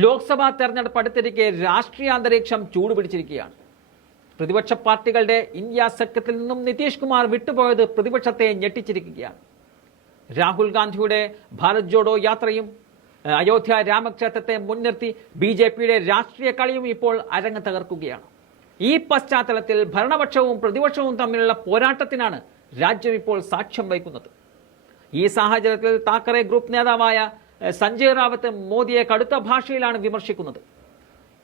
ലോക്സഭാ തെരഞ്ഞെടുപ്പ് അടുത്തിരിക്കെ രാഷ്ട്രീയ അന്തരീക്ഷം ചൂടുപിടിച്ചിരിക്കുകയാണ്. പ്രതിപക്ഷ പാർട്ടികളുടെ ഇന്ത്യ സഖ്യത്തിൽ നിന്നും നിതീഷ് കുമാർ വിട്ടുപോയത് പ്രതിപക്ഷത്തെ ഞെട്ടിച്ചിരിക്കുകയാണ്. രാഹുൽ ഗാന്ധിയുടെ ഭാരത് ജോഡോ യാത്രയും അയോധ്യ രാമക്ഷേത്രത്തെ മുൻനിർത്തി ബി ജെ പിയുടെ രാഷ്ട്രീയ കളിയും ഇപ്പോൾ അരങ്ങ് തകർക്കുകയാണ്. ഈ പശ്ചാത്തലത്തിൽ ഭരണപക്ഷവും പ്രതിപക്ഷവും തമ്മിലുള്ള പോരാട്ടത്തിനാണ് രാജ്യം ഇപ്പോൾ സാക്ഷ്യം വഹിക്കുന്നത്. ഈ സാഹചര്യത്തിൽ താക്കറെ ഗ്രൂപ്പ് നേതാവായ സഞ്ജയ് റാവത്ത് മോദിയെ കടുത്ത ഭാഷയിലാണ് വിമർശിക്കുന്നത്.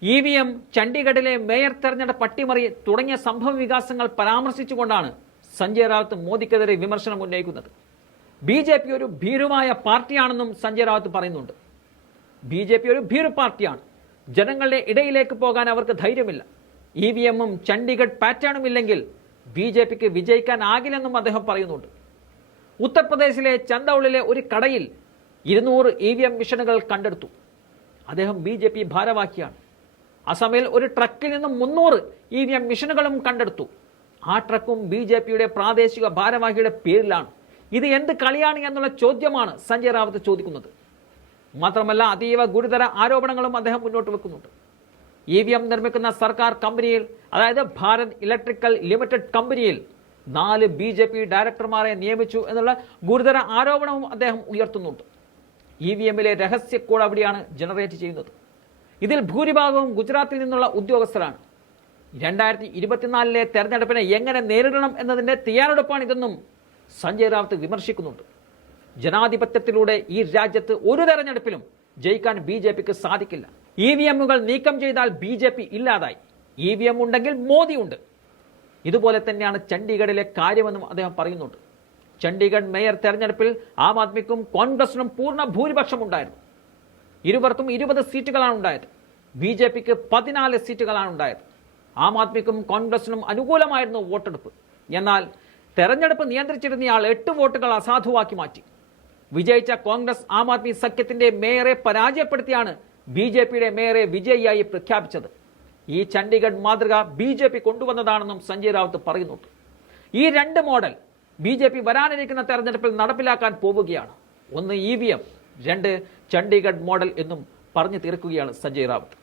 ഇ വി എം ചണ്ഡീഗഡിലെ മേയർ തെരഞ്ഞെടുപ്പ് പട്ടിമറി തുടങ്ങിയ സംഭവ വികാസങ്ങൾ പരാമർശിച്ചുകൊണ്ടാണ് സഞ്ജയ് റാവത്ത് മോദിക്കെതിരെ വിമർശനം ഉന്നയിക്കുന്നത്. ബി ജെ പി ഒരു ഭീരുമായ പാർട്ടിയാണെന്നും സഞ്ജയ് റാവത്ത് പറയുന്നുണ്ട്. ബി ജെ പി ഒരു ഭീരു പാർട്ടിയാണ്. ജനങ്ങളുടെ ഇടയിലേക്ക് പോകാൻ അവർക്ക് ധൈര്യമില്ല. ഇ വി എമ്മും ചണ്ഡീഗഡ് പാറ്റേണും ഇല്ലെങ്കിൽ ബി ജെ പിക്ക് വിജയിക്കാനാകില്ലെന്നും അദ്ദേഹം പറയുന്നുണ്ട്. ഉത്തർപ്രദേശിലെ ചന്ദൌളിലെ ഒരു കടയിൽ ഇരുന്നൂറ് ഇ വി എം മിഷനുകൾ കണ്ടെടുത്തു. അദ്ദേഹം ബി ജെ പി ഭാരവാഹിയാണ്. അസമിൽ ഒരു ട്രക്കിൽ നിന്നും മുന്നൂറ് ഇ വി എം മിഷനുകളും കണ്ടെടുത്തു. ആ ട്രക്കും ബി ജെ പിയുടെ പ്രാദേശിക ഭാരവാഹിയുടെ പേരിലാണ്. ഇത് എന്ത് കളിയാണ് എന്നുള്ള ചോദ്യമാണ് സഞ്ജയ് റാവത്ത് ചോദിക്കുന്നത്. മാത്രമല്ല അതീവ ഗുരുതര ആരോപണങ്ങളും അദ്ദേഹം മുന്നോട്ട് വെക്കുന്നുണ്ട്. ഇ വി എം നിർമ്മിക്കുന്ന സർക്കാർ കമ്പനിയിൽ അതായത് ഭാരത് ഇലക്ട്രിക്കൽ ലിമിറ്റഡ് കമ്പനിയിൽ നാല് ബി ജെ പി ഡയറക്ടർമാരെ നിയമിച്ചു എന്നുള്ള ഗുരുതര ആരോപണവും അദ്ദേഹം ഉയർത്തുന്നുണ്ട്. ഇ വി എമ്മിലെ രഹസ്യ കോഡ് അവിടെയാണ് ജനറേറ്റ് ചെയ്യുന്നത്. ഇതിൽ ഭൂരിഭാഗവും ഗുജറാത്തിൽ നിന്നുള്ള ഉദ്യോഗസ്ഥരാണ്. രണ്ടായിരത്തി ഇരുപത്തിനാലിലെ തെരഞ്ഞെടുപ്പിനെ എങ്ങനെ നേരിടണം തയ്യാറെടുപ്പാണ് ഇതെന്നും സഞ്ജയ് റാവത്ത് വിമർശിക്കുന്നുണ്ട്. ജനാധിപത്യത്തിലൂടെ ഈ രാജ്യത്ത് ഒരു തെരഞ്ഞെടുപ്പിലും ജയിക്കാൻ ബി ജെ പിക്ക് സാധിക്കില്ല. ഇ വി എമ്മുകൾ നീക്കം ചെയ്താൽ ബി ജെ പി ഇല്ലാതായി. ഇ വി എം ഉണ്ടെങ്കിൽ മോദി ഉണ്ട് ഇതുപോലെ തന്നെയാണ് ചണ്ഡീഗഡിലെ കാര്യമെന്നും അദ്ദേഹം പറയുന്നുണ്ട്. ചണ്ഡീഗഡ് മേയർ തെരഞ്ഞെടുപ്പിൽ ആം ആദ്മിക്കും കോൺഗ്രസിനും പൂർണ ഭൂരിപക്ഷം ഉണ്ടായിരുന്നു ഇരുവർക്കും ഇരുപത് സീറ്റുകളാണ് ഉണ്ടായത്. ബി ജെ പിക്ക് പതിനാല് സീറ്റുകളാണ് ഉണ്ടായത്. ആം ആദ്മിക്കും കോൺഗ്രസിനും അനുകൂലമായിരുന്നു വോട്ടെടുപ്പ്. എന്നാൽ തെരഞ്ഞെടുപ്പ് നിയന്ത്രിച്ചിരുന്നയാൾ എട്ട് വോട്ടുകൾ അസാധുവാക്കി മാറ്റി. വിജയിച്ച കോൺഗ്രസ് ആം ആദ്മി സഖ്യത്തിന്റെ മേയറെ പരാജയപ്പെടുത്തിയാണ് ബി ജെ പിയുടെ മേയറെ വിജയിയായി പ്രഖ്യാപിച്ചത്. ഈ ചണ്ഡീഗഡ് മാതൃക ബി ജെ പി കൊണ്ടുവന്നതാണെന്നും സഞ്ജയ് റാവത്ത് പറയുന്നുണ്ട്. ഈ രണ്ട് മോഡൽ ബി ജെ പി വരാനിരിക്കുന്ന തെരഞ്ഞെടുപ്പിൽ നടപ്പിലാക്കാൻ പോവുകയാണ്. ഒന്ന് ഇ വി എം രണ്ട് ചണ്ഡീഗഡ് മോഡൽ എന്നും പറഞ്ഞു തീർക്കുകയാണ് സഞ്ജയ് റാവത്ത്.